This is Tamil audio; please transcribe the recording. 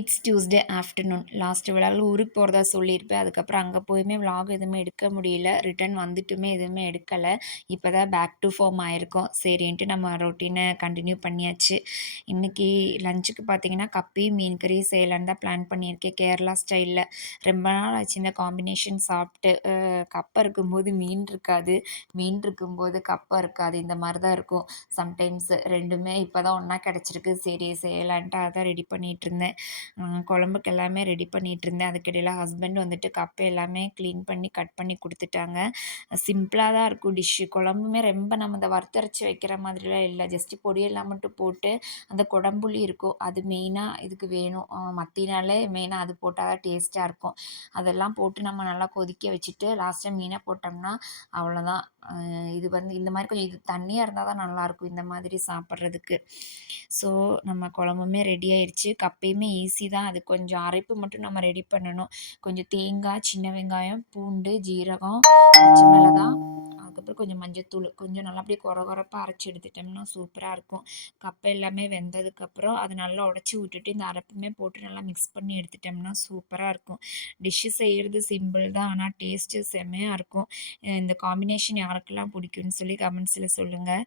It's Tuesday afternoon. லாஸ்ட் விழாவில் ஊருக்கு போகிறதா சொல்லியிருப்பேன். அதுக்கப்புறம் அங்கே போயுமே விலாக் எதுவுமே எடுக்க முடியல. ரிட்டர்ன் வந்துட்டுமே எதுவுமே எடுக்கலை. இப்போ தான் பேக் டு ஃபார்ம் ஆயிருக்கோம். சரின்ட்டு நம்ம ரொட்டீனை கண்டினியூ பண்ணியாச்சு. இன்றைக்கி லஞ்சுக்கு பார்த்தீங்கன்னா கப்பி மீன் கறி செய்யலான்னு தான் பிளான் பண்ணியிருக்கேன், கேரளா ஸ்டைலில். ரொம்ப நாள் ஆச்சு இந்த காம்பினேஷன் சாப்பிட்டு. கப்பை இருக்கும்போது மீன் இருக்காது, மீன் இருக்கும்போது கப்பை இருக்காது. இந்த மாதிரி தான் இருக்கும் சம்டைம்ஸு. ரெண்டுமே இப்போ தான் ஒன்றா கிடச்சிருக்கு. சரி செய்யலான்ட்டு அதான் ரெடி பண்ணிகிட்ருந்தேன். குழம்புக்கு எல்லாமே ரெடி பண்ணிகிட்ருந்தேன். அதுக்கிடையில் ஹஸ்பண்ட் வந்துட்டு கப்பை எல்லாமே க்ளீன் பண்ணி கட் பண்ணி கொடுத்துட்டாங்க. சிம்பிளாக தான் இருக்கும் டிஷ்ஷு. குழம்புமே ரொம்ப நம்ம இந்த வறுத்தரைச்சி வைக்கிற மாதிரிலாம் இல்லை. ஜஸ்ட்டு பொடியெல்லாம் மட்டும் போட்டு அந்த கொடம்புளி இருக்கும், அது மெயினாக இதுக்கு வேணும். மத்தினாலே மெயினாக அது போட்டால் தான் டேஸ்ட்டாக இருக்கும். அதெல்லாம் போட்டு நம்ம நல்லா கொதிக்க வச்சுட்டு லாஸ்ட்டாக மீனை போட்டோம்னா அவ்வளோதான். இது வந்து இந்த மாதிரி கொஞ்சம் இது தண்ணியாக இருந்தால் தான் நல்லாயிருக்கும் இந்த மாதிரி சாப்பிட்றதுக்கு. ஸோ நம்ம குழம்புமே ரெடி ஆயிடுச்சு. கப்பையுமே ஈஸி தான். அது கொஞ்சம் அரைப்பு மட்டும் நம்ம ரெடி பண்ணணும். கொஞ்சம் தேங்காய், சின்ன வெங்காயம், பூண்டு, ஜீரகம், பச்சை மிளகாய், அதுக்கப்புறம் கொஞ்சம் மஞ்சத்தூள், கொஞ்சம் நல்லா அப்படியே கொர கொரப்பாக அரைச்சி எடுத்துட்டோம்னா சூப்பராக இருக்கும். கப்பை எல்லாமே வெந்ததுக்கப்புறம் அதை நல்லா உடச்சி விட்டுட்டு இந்த அரைப்புமே போட்டு நல்லா மிக்ஸ் பண்ணி எடுத்துட்டோம்னா சூப்பராக இருக்கும். டிஷ்ஷு செய்கிறது சிம்பிள் தான், ஆனால் டேஸ்ட்டு செம்மையாக இருக்கும். இந்த காம்பினேஷன் யாருக்கெல்லாம் பிடிக்கும்னு சொல்லி கமெண்ட்ஸில் சொல்லுங்கள்.